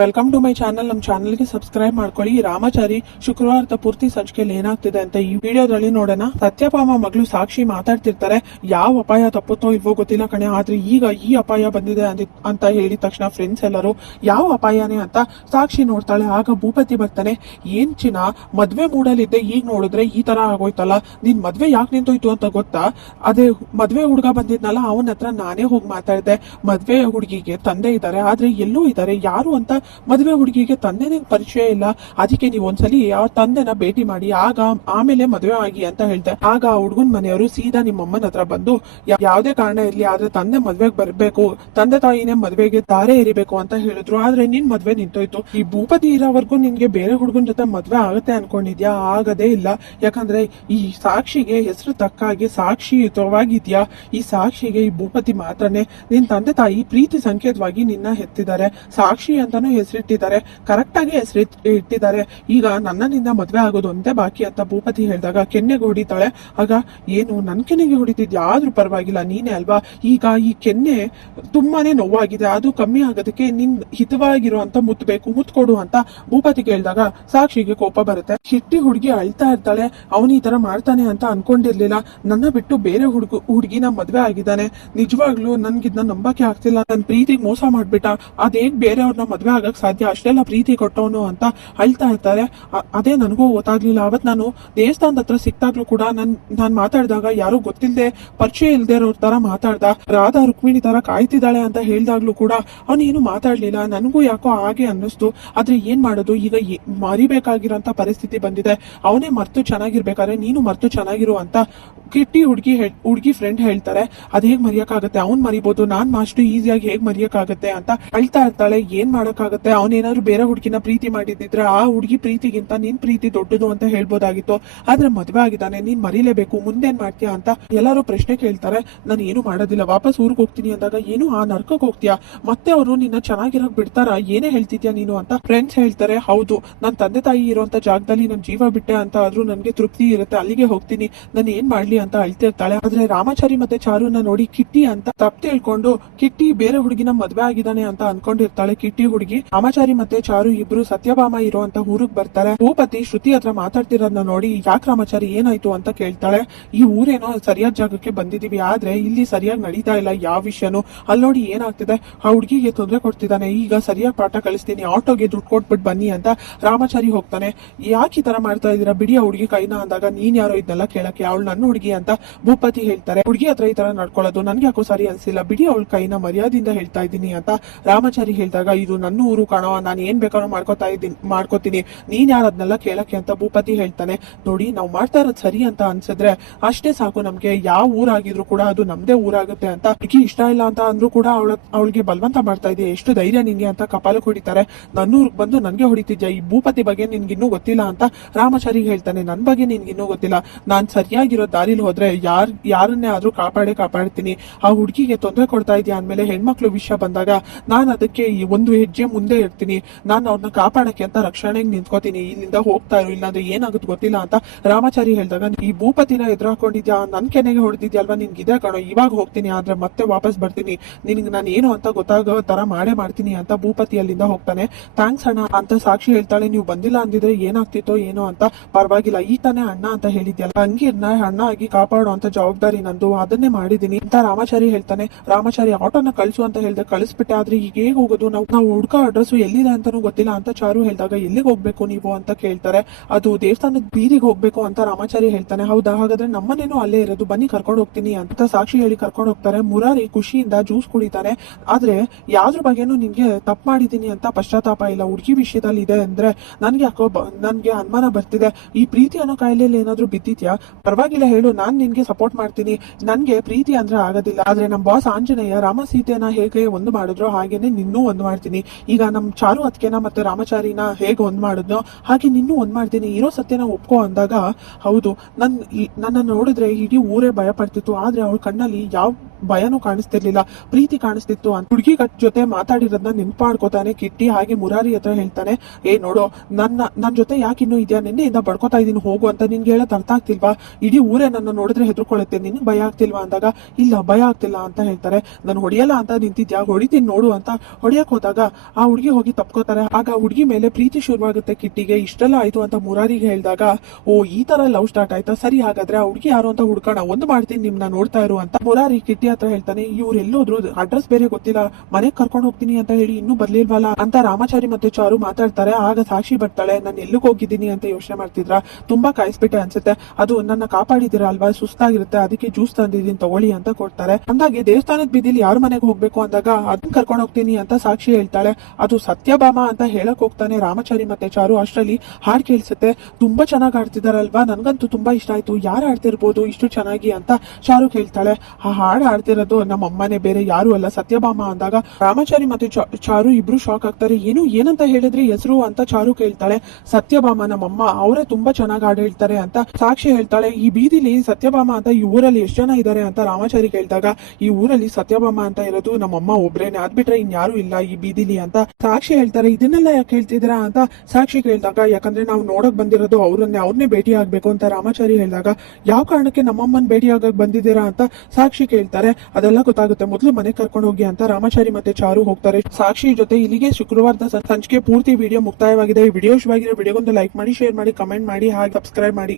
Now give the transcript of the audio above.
Welcome to my channel. ನಮ್ಮ ಚಾನಲ್ಗೆ subscribe ಮಾಡ್ಕೊಳ್ಳಿ. ರಾಮಾಚಾರಿ ಶುಕ್ರವಾರದ ಪೂರ್ತಿ ಸಂಚಿಕೆಯಲ್ಲಿ ಏನಾಗ್ತಿದೆ ಅಂತ ಈ ವಿಡಿಯೋದಲ್ಲಿ ನೋಡೋಣ. ಸತ್ಯಭಾಮ ಮಗಳು ಸಾಕ್ಷಿ ಮಾತಾಡ್ತಿರ್ತಾರೆ. ಯಾವ ಅಪಾಯ ತಪ್ಪುತ್ತೋ ಇಲ್ವೋ ಗೊತ್ತಿಲ್ಲ ಕಣೆ, ಆದ್ರೆ ಈಗ ಈ ಅಪಾಯ ಬಂದಿದೆ ಅಂತ ಹೇಳಿದ ತಕ್ಷಣ ಫ್ರೆಂಡ್ಸ್ ಎಲ್ಲರೂ ಯಾವ ಅಪಾಯನೇ ಅಂತ ಸಾಕ್ಷಿ ನೋಡ್ತಾಳೆ. ಆಗ ಭೂಪತಿ ಬರ್ತಾನೆ. ಏನ್ ಚಿನ್ನ, ಮದ್ವೆ ಮೂಡಲಿದ್ದೆ, ಈಗ ನೋಡಿದ್ರೆ ಈ ತರ ಆಗೋಯ್ತಲ್ಲ, ನಿನ್ ಮದ್ವೆ ಯಾಕೆ ನಿಂತೋಯ್ತು ಅಂತ ಗೊತ್ತಾ? ಅದೇ ಮದ್ವೆ ಹುಡುಗ ಬಂದಿದ್ನಲ್ಲ, ಅವನ ಹತ್ರ ನಾನೇ ಹೋಗಿ ಮಾತಾಡಿದೆ. ಮದ್ವೆ ಹುಡುಗಿಗೆ ತಂದೆ ಇದ್ದಾರೆ, ಆದ್ರೆ ಎಲ್ಲೂ ಇದ್ದಾರೆ, ಯಾರು ಅಂತ ಮದುವೆ ಹುಡುಗಿಗೆ ತಂದೆನೇ ಪರಿಚಯ ಇಲ್ಲ. ಅದಕ್ಕೆ ನೀವು ಒಂದ್ಸಲಿ ಅವ್ರ ತಂದೆನ ಭೇಟಿ ಮಾಡಿ, ಆಮೇಲೆ ಮದುವೆ ಆಗಿ ಅಂತ ಹೇಳ್ದೆ. ಆಗ ಆ ಹುಡುಗನ್ ಮನೆಯವರು ಸೀದಾ ನಿಮ್ಮಮ್ಮನ ಹತ್ರ ಬಂದು, ಯಾವ್ದೇ ಕಾರಣ ಇರ್ಲಿ ಆದ್ರೆ ತಂದೆ ಮದ್ವೆಗೆ ಬರ್ಬೇಕು, ತಂದೆ ತಾಯಿನೇ ಮದ್ವೆಗೆ ದಾರೆ ಎರಿಬೇಕು ಅಂತ ಹೇಳಿದ್ರು. ಆದ್ರೆ ನಿನ್ ಮದ್ವೆ ನಿಂತೋಯ್ತು. ಈ ಭೂಪತಿ ಇರೋವರೆಗೂ ನಿನ್ಗೆ ಬೇರೆ ಹುಡುಗನ್ ಜೊತೆ ಮದ್ವೆ ಆಗತ್ತೆ ಅನ್ಕೊಂಡಿದ್ಯಾ? ಆಗದೇ ಇಲ್ಲ. ಯಾಕಂದ್ರೆ ಈ ಸಾಕ್ಷಿಗೆ ಹೆಸರು ತಕ್ಕಾಗಿ ಸಾಕ್ಷಿಯುತವಾಗಿದ್ಯಾ. ಈ ಸಾಕ್ಷಿಗೆ ಈ ಭೂಪತಿ ಮಾತ್ರನೇ. ನಿನ್ ತಂದೆ ತಾಯಿ ಪ್ರೀತಿ ಸಂಕೇತವಾಗಿ ನಿನ್ನ ಹೆತ್ತಿದ್ದಾರೆ, ಸಾಕ್ಷಿ ಅಂತಾನು ಹೆಸರಿಟ್ಟಿದ್ದಾರೆ, ಕರೆಕ್ಟ್ ಆಗಿ ಹೆಸರು ಇಟ್ಟಿದ್ದಾರೆ. ಈಗ ನನ್ನಿಂದ ಮದ್ವೆ ಆಗೋದು ಒಂದೇ ಬಾಕಿ ಅಂತ ಭೂಪತಿ ಹೇಳಿದಾಗ ಕೆನ್ನೆಗೆ ಹೊಡಿತಾಳೆ. ಆಗ ಏನು ನನ್ ಕೆನ್ನೆಗೆ ಹೊಡಿತಿದ್ಯಾ? ಆದ್ರೂ ಪರವಾಗಿಲ್ಲ, ನೀನೇ ಅಲ್ವಾ. ಈಗ ಈ ಕೆನ್ನೆ ತುಂಬಾನೇ ನೋವಾಗಿದೆ, ಅದು ಕಮ್ಮಿ ಆಗೋದಕ್ಕೆ ನಿನ್ ಹಿತವಾಗಿರುವಂತ ಮುತ್ತಬೇಕು, ಮುತ್ಕೊಡು ಅಂತ ಭೂಪತಿ ಕೇಳಿದಾಗ ಸಾಕ್ಷಿಗೆ ಕೋಪ ಬರುತ್ತೆ. ಹಿಟ್ಟಿ ಹುಡುಗಿ ಅಳ್ತಾ ಇರ್ತಾಳೆ. ಅವನು ಈ ತರ ಮಾಡ್ತಾನೆ ಅಂತ ಅನ್ಕೊಂಡಿರ್ಲಿಲ್ಲ. ನನ್ನ ಬಿಟ್ಟು ಬೇರೆ ಹುಡುಗಿನ ಮದ್ವೆ ಆಗಿದ್ದಾನೆ. ನಿಜವಾಗ್ಲೂ ನನ್ಗಿದ್ನ ನಂಬಕ್ಕೆ ಆಗ್ತಿಲ್ಲ. ನನ್ ಪ್ರೀತಿಗೆ ಮೋಸ ಮಾಡ್ಬಿಟ್ಟ. ಅದೇಗ್ ಬೇರೆಯವ್ರನ್ನ ಮದ್ವೆ ಆಗಕ್ ಸಾಧ್ಯ? ಅಷ್ಟೆಲ್ಲ ಪ್ರೀತಿ ಕೊಟ್ಟವನು ಅಂತ ಅಳ್ತಾ ಇರ್ತಾರೆ. ಅದೇ ನನಗೂ ಗೊತ್ತಾಗ್ಲಿಲ್ಲ. ಅವತ್ ನಾನು ದೇವಸ್ಥಾನದ ಹತ್ರ ಸಿಕ್ತಾಗ್ಲೂ ಕೂಡ ನಾನ್ ಮಾತಾಡಿದಾಗ ಯಾರು ಗೊತ್ತಿಲ್ಲದೆ ಪರಿಚಯ ಇಲ್ದೇ ಇರೋರ್ ತರ ಮಾತಾಡ್ದ. ರಾಧಾ ರುಕ್ಮಿಣಿ ತರ ಕಾಯ್ತಿದ್ದಾಳೆ ಅಂತ ಹೇಳ್ದಾಗ್ಲೂ ಕೂಡ ಅವನೇನು ಮಾತಾಡ್ಲಿಲ್ಲ. ನನಗೂ ಯಾಕೋ ಹಾಗೆ ಅನ್ನಿಸ್ತು. ಆದ್ರೆ ಏನ್ ಮಾಡೋದು, ಈಗ ಮರಿಬೇಕಾಗಿರೋಂತ ಪರಿಸ್ಥಿತಿ ಬಂದಿದೆ. ಅವನೇ ಮರ್ತು ಚೆನ್ನಾಗಿರ್ಬೇಕಾದ್ರೆ ನೀನು ಮರ್ತು ಚೆನ್ನಾಗಿರು ಅಂತ ಕಿಟ್ಟಿ ಹುಡುಗಿ ಫ್ರೆಂಡ್ ಹೇಳ್ತಾರೆ. ಅದ್ ಹೇಗ್ ಮರಿಯಕ್ಕಾಗತ್ತೆ? ಅವ್ನ್ ಮರಿಬಹುದು, ನಾನ್ ಅಷ್ಟು ಈಸಿಯಾಗಿ ಹೇಗ್ ಮರಿಯಕ್ಕಾಗತ್ತೆ ಅಂತ ಅಳ್ತಾ ಇರ್ತಾಳೆ. ಏನ್ ಮಾಡಕ್ಕಾಗತ್ತೆ? ಅವನೇನಾದ್ರು ಬೇರೆ ಹುಡುಗಿನ ಪ್ರೀತಿ ಮಾಡಿದ್ರೆ ಆ ಹುಡುಗಿ ಪ್ರೀತಿಗಿಂತ ನಿನ್ ಪ್ರೀತಿ ದೊಡ್ಡದು ಅಂತ ಹೇಳ್ಬೋದಾಗಿತ್ತು. ಆದ್ರೆ ಮದ್ವೆ ಆಗಿದ್ದಾನೆ, ನೀನ್ ಮರಿಲೇಬೇಕು, ಮುಂದೇನ್ ಮಾಡ್ತೀಯಾ ಅಂತ ಎಲ್ಲರೂ ಪ್ರಶ್ನೆ ಕೇಳ್ತಾರೆ. ನಾನು ಏನು ಮಾಡೋದಿಲ್ಲ, ವಾಪಸ್ ಊರಿಗೆ ಹೋಗ್ತೀನಿ ಅಂದಾಗ ಏನು ಆ ನರ್ಕಕ್ಕೆ ಹೋಗ್ತೀಯಾ? ಮತ್ತೆ ಅವರು ನಿನ್ನ ಚೆನ್ನಾಗಿರಕ್ ಬಿಡ್ತಾರ? ಏನೇ ಹೇಳ್ತಿದ್ಯಾ ನೀನು ಅಂತ ಫ್ರೆಂಡ್ಸ್ ಹೇಳ್ತಾರೆ. ಹೌದು, ನನ್ ತಂದೆ ತಾಯಿ ಇರುವಂತ ಜಾಗದಲ್ಲಿ ನನ್ ಜೀವ ಬಿಟ್ಟೆ ಅಂತ ಆದ್ರೂ ನನ್ಗೆ ತೃಪ್ತಿ ಇರುತ್ತೆ, ಅಲ್ಲಿಗೆ ಹೋಗ್ತೀನಿ, ನಾನು ಏನ್ ಮಾಡ್ಲಿ ಅಂತ ಅಳ್ತಿರ್ತಾಳೆ. ಆದ್ರೆ ರಾಮಾಚಾರಿ ಮತ್ತೆ ಚಾರುನ ನೋಡಿ ಕಿಟ್ಟಿ ಅಂತ ತಪ್ಪು ತಿಳ್ಕೊಂಡು ಕಿಟ್ಟಿ ಬೇರೆ ಹುಡುಗಿನ ಮದ್ವೆ ಆಗಿದ್ದಾನೆ ಅಂತ ಅನ್ಕೊಂಡಿರ್ತಾಳೆ. ಕಿಟ್ಟಿ ಹುಡುಗಿ ರಾಮಾಚಾರಿ ಮತ್ತೆ ಚಾರು ಇಬ್ರು ಸತ್ಯಭಾಮ ಇರುವಂತ ಊರಿಗೆ ಬರ್ತಾರೆ. ಭೂಪತಿ ಶ್ರುತಿ ಹತ್ರ ಮಾತಾಡ್ತಿರೋದನ್ನ ನೋಡಿ, ಯಾಕೆ ರಾಮಾಚಾರಿ ಏನಾಯ್ತು ಅಂತ ಕೇಳ್ತಾಳೆ. ಈ ಊರೇನೋ ಸರಿಯಾದ ಜಾಗಕ್ಕೆ ಬಂದಿದೀವಿ, ಆದ್ರೆ ಇಲ್ಲಿ ಸರಿಯಾಗಿ ನಡೀತಾ ಇಲ್ಲ ಯಾವ ವಿಷಯನು. ಅಲ್ಲಿ ನೋಡಿ ಏನಾಗ್ತಿದೆ, ಆ ಹುಡುಗಿಗೆ ತೊಂದರೆ ಕೊಡ್ತಿದ್ದಾನೆ, ಈಗ ಸರಿಯಾಗಿ ಪಾಠ ಕಳಿಸ್ತೀನಿ, ಆಟೋಗೆ ದುಡ್ಡು ಕೊಟ್ಬಿಟ್ಟು ಬನ್ನಿ ಅಂತ ರಾಮಾಚಾರಿ ಹೋಗ್ತಾನೆ. ಯಾಕೆ ಈ ತರ ಮಾಡ್ತಾ ಇದೀರಾ, ಬಿಡಿ ಆ ಹುಡುಗಿ ಕೈನ ಅಂದಾಗ, ನೀನ್ ಯಾರೋ ಇದನ್ನೆಲ್ಲ ಕೇಳಕ್ಕೆ, ಅವಳು ನನ್ನ ಹುಡುಗಿ ಅಂತ ಭೂಪತಿ ಹೇಳ್ತಾರೆ. ಹುಡುಗಿ ಹತ್ರ ಈ ತರ ನಡ್ಕೊಳ್ಳೋದು ನನ್ಗೆ ಯಾಕೋ ಸರಿ ಅನ್ಸಿಲ್ಲ, ಬಿಡಿ ಅವಳ ಕೈನ ಮರ್ಯಾದೆಯಿಂದ ಹೇಳ್ತಾ ಇದ್ದೀನಿ ಅಂತ ರಾಮಾಚಾರಿ ಹೇಳಿದಾಗ, ಇದು ನನ್ನ ಊರು ಕಾಣೋ, ನಾನು ಏನ್ ಬೇಕಾದ್ರೂ ಮಾಡ್ಕೋತೀನಿ, ನೀನ್ ಯಾರು ಅದನ್ನೆಲ್ಲ ಕೇಳಕ್ಕೆ ಅಂತ ಭೂಪತಿ ಹೇಳ್ತಾನೆ. ನೋಡಿ, ನಾವು ಮಾಡ್ತಾ ಇರೋದು ಸರಿ ಅಂತ ಅನ್ಸಿದ್ರೆ ಅಷ್ಟೇ ಸಾಕು, ನಮ್ಗೆ ಯಾವ ಊರಾಗಿದ್ರು ಕೂಡ ಅದು ನಮ್ದೇ ಊರಾಗುತ್ತೆ ಅಂತ. ಹುಡುಗಿ ಇಷ್ಟ ಇಲ್ಲ ಅಂತ ಅಂದ್ರೂ ಕೂಡ ಅವಳಿಗೆ ಬಲವಂತ ಮಾಡ್ತಾ ಇದೆ. ಎಷ್ಟು ಧೈರ್ಯ ನಿನ್ಗೆ ಅಂತ ಕಪಾಲಕ್ಕೆ ಹೊಡಿತಾರೆ. ನನ್ನೂರ್ಗ್ ಬಂದು ನನ್ಗೆ ಹೊಡಿತಿದ್ಯಾ, ಈ ಭೂಪತಿ ಬಗ್ಗೆ ನಿನ್ಗಿನ್ನೂ ಗೊತ್ತಿಲ್ಲ ಅಂತ ರಾಮಾಚಾರಿ ಹೇಳ್ತಾನೆ. ನನ್ ಬಗ್ಗೆ ನಿನ್ಗಿನ್ನೂ ಗೊತ್ತಿಲ್ಲ, ನಾನ್ ಸರಿಯಾಗಿರೋ ದಾರಿಲಿ ಹೋದ್ರೆ ಯಾರನ್ನೇ ಆದ್ರೂ ಕಾಪಾಡ್ತೀನಿ. ಆ ಹುಡುಗಿಗೆ ತೊಂದರೆ ಕೊಡ್ತಾ ಇದೆಯಾ ಅಂದ್ಮೇಲೆ ಹೆಣ್ಮಕ್ಳು ವಿಷಯ ಬಂದಾಗ ನಾನ್ ಅದಕ್ಕೆ ಒಂದು ಹೆಜ್ಜೆ ಮುಂದೆ ಇರ್ತೀನಿ, ನಾನು ಅವ್ರನ್ನ ಕಾಪಾಡಕ್ಕೆ ಅಂತ ರಕ್ಷಣೆಗೆ ನಿಂತ್ಕೋತೀನಿ, ಇಲ್ಲಿಂದ ಹೋಗ್ತಾ ಇರು, ಇಲ್ಲಾಂದ್ರೆ ಏನಾಗುತ್ತೆ ಗೊತ್ತಿಲ್ಲ ಅಂತ ರಾಮಾಚಾರಿ ಹೇಳಿದಾಗ, ಈ ಭೂಪತಿನ ಎದುರು ಹಾಕೊಂಡಿದ್ಯಾ, ನನ್ ಕೆನೆಗೆ ಹೊಡೆದಿದ್ಯಾ ಅಲ್ವಾ, ನಿನ್ಗಿದೆ ಕಣೋ, ಇವಾಗ ಹೋಗ್ತೀನಿ, ಆದ್ರೆ ಮತ್ತೆ ವಾಪಸ್ ಬರ್ತೀನಿ, ನಿನ್ಗೆ ನಾನು ಏನು ಅಂತ ಗೊತ್ತಾಗೋ ತರ ಮಾಡ್ತೀನಿ ಅಂತ ಭೂಪತಿ ಅಲ್ಲಿಂದ ಹೋಗ್ತಾನೆ. ಥ್ಯಾಂಕ್ಸ್ ಅಣ್ಣ ಅಂತ ಸಾಕ್ಷಿ ಹೇಳ್ತಾಳೆ. ನೀವು ಬಂದಿಲ್ಲ ಅಂದಿದ್ರೆ ಏನಾಗ್ತಿತ್ತೋ ಏನೋ ಅಂತ. ಪರವಾಗಿಲ್ಲ, ಈ ತಾನೇ ಅಣ್ಣ ಅಂತ ಹೇಳಿದ್ಯಲ್ಲ, ಹಂಗಿರ್ನ ಅಣ್ಣ ಆಗಿ ಕಾಪಾಡೋ ಅಂತ ಜವಾಬ್ದಾರಿ ನಂದು, ಅದನ್ನೇ ಮಾಡಿದೀನಿ ಅಂತ ರಾಮಾಚಾರಿ ಹೇಳ್ತಾನೆ. ರಾಮಾಚಾರಿ ಆಟೋನ ಕಳ್ಸು ಅಂತ ಹೇಳ್ದೆ, ಕಳಿಸ್ಬಿಟ್ಟೆ, ಆದ್ರೆ ಈಗ ಹೇಗ್ ಹೋಗೋದು, ನಾವು ಹುಡ್ಕೋ ಅಡ್ರೆಸ್ ಎಲ್ಲಿದೆ ಅಂತಾನು ಗೊತ್ತಿಲ್ಲ ಅಂತ ಚಾರು ಹೇಳಿದಾಗ, ಎಲ್ಲಿಗೆ ಹೋಗ್ಬೇಕು ನೀವು ಅಂತ ಕೇಳ್ತಾರೆ. ಅದು ದೇವಸ್ಥಾನದ ಬೀದಿಗೆ ಹೋಗ್ಬೇಕು ಅಂತ ರಾಮಾಚಾರಿ ಹೇಳ್ತಾನೆ. ಹೌದಾ, ಹಾಗಾದ್ರೆ ನಮ್ಮನೇನು ಅಲ್ಲೇ ಇರೋದು, ಬನ್ನಿ ಕರ್ಕೊಂಡು ಹೋಗ್ತೀನಿ ಅಂತ ಸಾಕ್ಷಿ ಹೇಳಿ ಕರ್ಕೊಂಡು ಹೋಗ್ತಾರೆ. ಮುರಾರಿ ಖುಷಿಯಿಂದ ಜ್ಯೂಸ್ ಕುಡಿತಾನೆ. ಆದ್ರೆ ಯಾವ್ದ್ರ ಬಗ್ಗೆನೂ ನಿನ್ಗೆ ತಪ್ಪು ಮಾಡಿದೀನಿ ಅಂತ ಪಶ್ಚಾತ್ತಾಪ ಇಲ್ಲ. ಹುಡುಗಿ ವಿಷಯದಲ್ಲಿ ಇದೆ ಅಂದ್ರೆ ನನ್ಗೆ ಅನುಮಾನ ಬರ್ತಿದೆ. ಈ ಪ್ರೀತಿ ಅನ್ನೋ ಕಾಯಿಲೆಯಲ್ಲಿ ಏನಾದ್ರು ಬಿದ್ದಿದ್ಯಾ? ಪರವಾಗಿಲ್ಲ ಹೇಳು, ನಾನ್ ನಿನ್ಗೆ ಸಪೋರ್ಟ್ ಮಾಡ್ತೀನಿ. ನನ್ಗೆ ಪ್ರೀತಿ ಅಂದ್ರೆ ಆಗೋದಿಲ್ಲ, ಆದ್ರೆ ನಮ್ ಬಾಸ್ ಆಂಜನೇಯ ರಾಮ ಸೀತೆನ ಹೇಗೆ ಒಂದು ಮಾಡಿದ್ರು ಹಾಗೇನೆ ನಿನ್ನೂ ಒಂದ್ ಮಾಡ್ತೀನಿ. ಈಗ ನಮ್ ಚಾರು ಅತ್ಕೆನ ಮತ್ತೆ ರಾಮಾಚಾರಿನ ಹೇಗೆ ಒಂದ್ ಮಾಡಿದ್ನೋ ಹಾಗೆ ನಿನ್ನೂ ಒಂದ್ ಮಾಡ್ತೀನಿ, ಇರೋ ಸತ್ಯನ ಒಪ್ಕೋ ಅಂದಾಗ, ಹೌದು, ನನ್ನ ನೋಡಿದ್ರೆ ಇಡೀ ಊರೇ ಭಯ ಪಡ್ತಿತ್ತು, ಆದ್ರೆ ಅವಳ ಕಣ್ಣಲ್ಲಿ ಯಾವ ಭಯನೂ ಕಾಣಿಸ್ತಿರ್ಲಿಲ್ಲ, ಪ್ರೀತಿ ಕಾಣಿಸ್ತಿತ್ತು ಅಂತ ಹುಡುಗಿ ಜೊತೆ ಮಾತಾಡಿರೋದನ್ನ ನೆನ್ಪಾಡ್ಕೋತಾನೆ ಕಿಟ್ಟಿ. ಹಾಗೆ ಮುರಾರಿ ಹತ್ರ ಹೇಳ್ತಾನೆ, ನೋಡು ನನ್ ಜೊತೆ ಯಾಕೆ ಇನ್ನೂ ಇದೆಯಾ, ನಿನ್ನೆಯಿಂದ ಬಡ್ಕೋತಾ ಇದೀನಿ ಹೋಗು ಅಂತ. ನಿನ್ಗೆ ಹೇಳೋದ್ ಅರ್ಥ ಆಗ್ತಿಲ್ವಾ? ಇಡೀ ಊರೇ ನನ್ನ ನೋಡಿದ್ರೆ ಹೆದರ್ಕೊಳ್ಳುತ್ತೆ, ನಿನ್ಗೆ ಭಯ ಆಗ್ತಿಲ್ವಾ ಅಂದಾಗ, ಇಲ್ಲ ಭಯ ಆಗ್ತಿಲ್ಲ ಅಂತ ಹೇಳ್ತಾರೆ. ನಾನು ಹೊಡಿಯಲ್ಲ ಅಂತ ನಿಂತಿದ್ಯಾ, ಹೊಡಿತೀನಿ ನೋಡು ಅಂತ ಹೊಡಿಯಕ್ ಹೋದಾಗ ಆ ಹುಡುಗಿ ಹೋಗಿ ತಪ್ಕೋತಾರೆ. ಆಗ ಹುಡುಗಿ ಮೇಲೆ ಪ್ರೀತಿ ಶುರುವಾಗುತ್ತೆ ಕಿಟ್ಟಿಗೆ. ಇಷ್ಟೆಲ್ಲ ಆಯ್ತು ಅಂತ ಮುರಾರಿಗೆ ಹೇಳಿದಾಗ, ಈ ತರ ಲವ್ ಸ್ಟಾರ್ಟ್ ಆಯ್ತಾ, ಸರಿ ಹಾಗಾದ್ರೆ ಆ ಹುಡುಗಿ ಯಾರು ಅಂತ ಹುಡ್ಕೋಣ, ಒಂದು ಮಾಡ್ತೀನಿ ನಿಮ್ನ ನೋಡ್ತಾ ಇರು ಅಂತ ಮುರಾರಿ ಕಿಟ್ಟಿ ಹತ್ರ ಹೇಳ್ತಾನೆ. ಇವ್ರು ಎಲ್ಲೋದ್ರು, ಅಡ್ರೆಸ್ ಬೇರೆ ಗೊತ್ತಿಲ್ಲ, ಮನೆಗ್ ಕರ್ಕೊಂಡು ಹೋಗ್ತೀನಿ ಅಂತ ಹೇಳಿ ಇನ್ನೂ ಬರ್ಲಿಲ್ವಲ್ಲ ಅಂತ ರಾಮಾಚಾರಿ ಮತ್ತೆ ಚಾರು ಮಾತಾಡ್ತಾರೆ. ಆಗ ಸಾಕ್ಷಿ ಬರ್ತಾಳೆ. ನಾನು ಎಲ್ಲಿಗೆ ಹೋಗಿದ್ದೀನಿ ಅಂತ ಯೋಚನೆ ಮಾಡ್ತಿದ್ರ, ತುಂಬಾ ಕಾಯಿಸ್ಬಿಟ್ಟೆ ಅನ್ಸುತ್ತೆ, ಅದು ನನ್ನ ಕಾಪಾಡಿದಿರ ಅಲ್ವಾ, ಸುಸ್ತಾಗಿರುತ್ತೆ, ಅದಕ್ಕೆ ಜ್ಯೂಸ್ ತಂದಿದ್ದೀನಿ ತಗೊಳ್ಳಿ ಅಂತ ಕೊಡ್ತಾರೆ. ಅಂದಾಗೆ ದೇವಸ್ಥಾನದ ಬೀದಿಲಿ ಯಾರ ಮನೆಗೆ ಹೋಗ್ಬೇಕು ಅಂದಾಗ ಅದನ್ನ ಕರ್ಕೊಂಡು ಹೋಗ್ತೀನಿ ಅಂತ ಸಾಕ್ಷಿ ಹೇಳ್ತಾಳೆ. ಅದು ಸತ್ಯಭಾಮ ಅಂತ ಹೇಳಕ್ ಹೋಗ್ತಾನೆ ರಾಮಾಚಾರಿ ಮತ್ತೆ ಚಾರು. ಅಷ್ಟರಲ್ಲಿ ಹಾಡ್ ಕೇಳಿಸುತ್ತೆ. ತುಂಬಾ ಚೆನ್ನಾಗಿ ಆಡ್ತಿದಾರಲ್ವಾ, ನನ್ಗಂತೂ ತುಂಬಾ ಇಷ್ಟ ಆಯ್ತು, ಯಾರು ಆಡ್ತಿರ್ಬೋದು ಇಷ್ಟು ಚೆನ್ನಾಗಿ ಅಂತ ಚಾರು ಕೇಳ್ತಾಳೆ. ಆ ಹಾಡು ಆಡ್ತಿರೋದು ನಮ್ಮ ಅಮ್ಮನೇ, ಬೇರೆ ಯಾರು ಅಲ್ಲ, ಸತ್ಯಭಾಮ ಅಂದಾಗ ರಾಮಾಚಾರಿ ಮತ್ತೆ ಚಾರು ಇಬ್ರು ಶಾಕ್ ಆಗ್ತಾರೆ. ಏನಂತ ಹೇಳಿದ್ರಿ ಹೆಸರು ಅಂತ ಚಾರು ಕೇಳ್ತಾಳೆ. ಸತ್ಯಭಾಮ ನಮ್ಮಮ್ಮ, ಅವರೇ ತುಂಬಾ ಚೆನ್ನಾಗಿ ಹಾಡು ಹೇಳ್ತಾರೆ ಅಂತ ಸಾಕ್ಷಿ ಹೇಳ್ತಾಳೆ. ಈ ಬೀದಿಲಿ ಸತ್ಯಭಾಮ ಅಂತ ಈ ಊರಲ್ಲಿ ಎಷ್ಟು ಜನ ಇದ್ದಾರೆ ಅಂತ ರಾಮಾಚಾರಿ ಕೇಳಿದಾಗ, ಈ ಊರಲ್ಲಿ ಸತ್ಯಭಾಮ ಅಂತ ಇರೋದು ನಮ್ಮಮ್ಮ ಒಬ್ರೇನೆ, ಅದ್ಬಿಟ್ರೆ ಇನ್ಯಾರು ಇಲ್ಲ ಈ ಬೀದಿಲಿ ಅಂತ ಸಾಕ್ಷಿ ಹೇಳ್ತಾರೆ. ಇದನ್ನೆಲ್ಲ ಯಾಕೆ ಹೇಳ್ತಿದ್ದೀರಾ ಅಂತ ಸಾಕ್ಷಿ ಕೇಳಿದಾಗ, ಯಾಕಂದ್ರೆ ನಾವು ನೋಡಕ್ ಬಂದಿರೋದು ಅವ್ರನ್ನೇ ಭೇಟಿ ಆಗ್ಬೇಕು ಅಂತ ರಾಮಾಚಾರಿ ಹೇಳಿದಾಗ, ಯಾವ ಕಾರಣಕ್ಕೆ ನಮ್ಮಮ್ಮನ್ ಭೇಟಿ ಆಗಕ್ ಬಂದಿದ್ದೀರಾ ಅಂತ ಸಾಕ್ಷಿ ಕೇಳ್ತಾರೆ. ಅದೆಲ್ಲ ಗೊತ್ತಾಗುತ್ತೆ, ಮೊದಲು ಮನೆ ಕರ್ಕೊಂಡು ಹೋಗಿ ಅಂತ ರಾಮಾಚಾರಿ ಮತ್ತೆ ಚಾರು ಹೋಗ್ತಾರೆ ಸಾಕ್ಷಿ ಜೊತೆ. ಇಲ್ಲಿಗೆ ಶುಕ್ರವಾರದ ಸಂಚಿಕೆ ಪೂರ್ತಿ ವಿಡಿಯೋ ಮುಕ್ತಾಯವಾಗಿದೆ. ಈ ವಿಡಿಯೋ ಇಷ್ಟವಾಗಿರೋ ವಿಡಿಯೋಗೊಂದು ಲೈಕ್ ಮಾಡಿ, ಶೇರ್ ಮಾಡಿ, ಕಮೆಂಟ್ ಮಾಡಿ, ಹಾಗೆ ಸಬ್ಸ್ಕ್ರೈಬ್ ಮಾಡಿ.